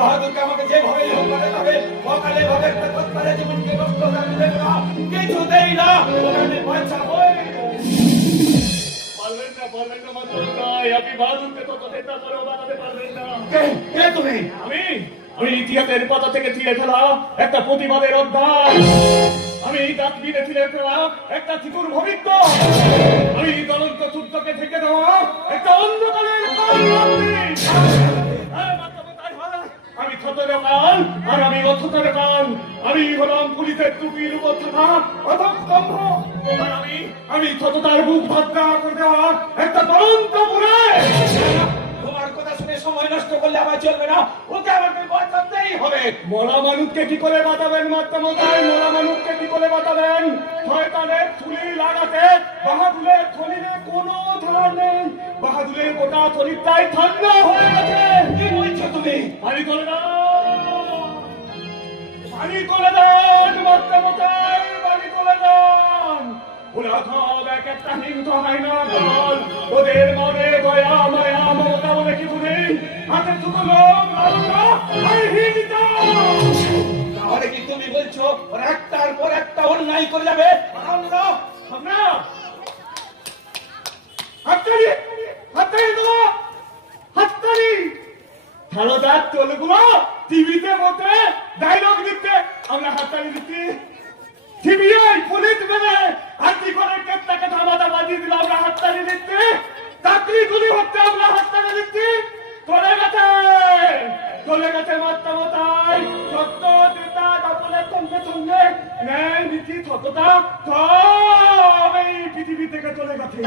বাহাদুরকে আমাকে যেভাবে হোক বানাতে হবে, সকালে ভাবে একটা তৎকালে জীবনকে নষ্ট করতে দেব না, কিছুতেই না, ওখানে বাঁচাবই। পারবেন না মাত্র নয়, আপনি বাহাদুরকে তো চেষ্টা করেও বানাতে পারবেন না। কে তুমি? আমি ইতিহাসের পাতা থেকে ছিঁড়ে ফেলা একটা প্রতিবাদের অধ্যায়, আমি তাকবীরে ছিঁড়ে ফেলা একটা চিকুর ভবিষ্য, আমি জ্বলন্ত সূর্যকে থেকে দেওয়া একটা অন্ধকারের আমি ক্ষতরকাল আর আমি অথতরকাল, আমি হলাম পুলিশের টুপির উপর থাকা অধস্তম্ভ, আর আমি সততার বুক ভাগ্যা করে দেওয়া একটা তরন্ত পুরে। তোমার কথা শুনে সময় নষ্ট করলে আবার চলবে না, ওকে আমাকে বাঁচাতেই হবে। মরা মানুষকে কি করে বাঁচাবেন মাত্রামতায়? মরা মানুষকে কি করে বাঁচাবেন? শয়তানের ছুরি লাগাতে বাহাদুরের শরীরে কোনো ধার নেই, বাহাদুরের গোটা শরীরটাই ঠান্ডা হয়ে গেছে। কি বলছো তুমি? পানি তোলে না, পানি তোলে দেন মাত্রামতায়, পানি তোলে দেন। ওরা সব এক একটা হিংসা হয় না দল, ওদের মনে দয়া মায়া মমতা বলে কিছু নেই, হাতে দুটো লোক তাহলে কি তুমি বলছো ওরা একটার পর একটা অন্যায় করে যাবে? আমরা হাততালি হাততালি দেবো, হাততালি। ভারতার চলগুলো টিভিতে বসে ডায়লগ দিচ্ছে, আমরা হাততালি দিচ্ছি। সিবিআই পুলিশ মেনে হাতি করে কেসটাকে ধামাটা বাজিয়ে দিল, আমরা হাততালি দিচ্ছি। চাকরি গুলি হচ্ছে, আমরা হাততালি দিচ্ছি। চলে গেছে মাত্রামতায় সত্য দিতা দপলের সঙ্গে সঙ্গে ন্যায় নীতি সততা সব এই পৃথিবী থেকে চলে গেছে।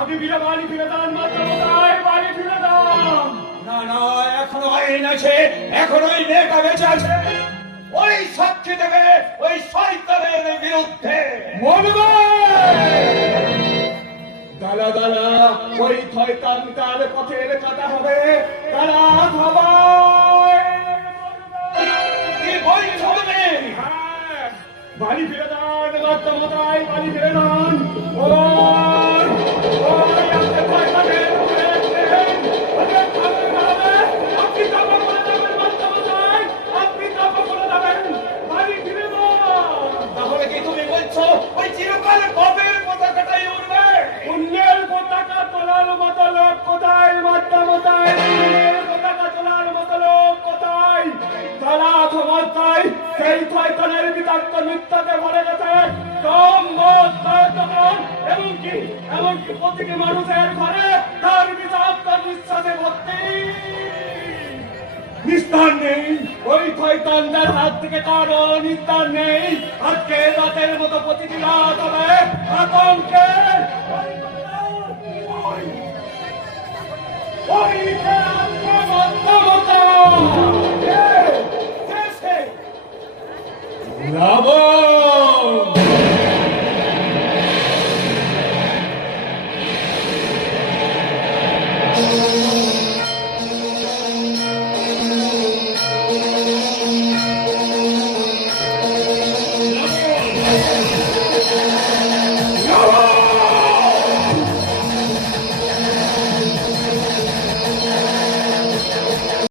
আমি বাড়ি ফিরে দান মাত্রামতায়, বাড়ি ফিরে দান। না না, এখনো আইন আছে, এখনো ওই মেয়েটা বেঁচে আছে, ওই সাক্ষী দেবে ওই শয়তানের বিরুদ্ধে। বলবে গালা গালা ওই শয়তান তার পথের কাটা হবে, তারা সবাই কি বলছো তুমি? বাড়ি ফিরে দান মাত্রামতায়, বাড়ি ফিরে দান। তাহলে কি তুমি বলছো ওই চিরকাল পাপের পতাকাটাই উঠবে? পুণ্যের পতাকা তোলার মতো লোক কোথায় মাত্রামতায়? পুণ্যের পতাকা তোলার মতো লোক কোথায়? তারা ক্ষমতায় সেই শয়তানের বিতাক্ত মিথ্যাতে ভরে গেছে। এমনকি প্রতিটি মানুষের ঘরে তার বিষাক্ত নিঃশ্বাসে ভর্তি। নিস্তার নেই ওই শয়তানদের হাত থেকে, কারো নিস্তার নেই। আজকে রাতের মতো প্রতিটি রাত হবে আতঙ্কে। রাবণ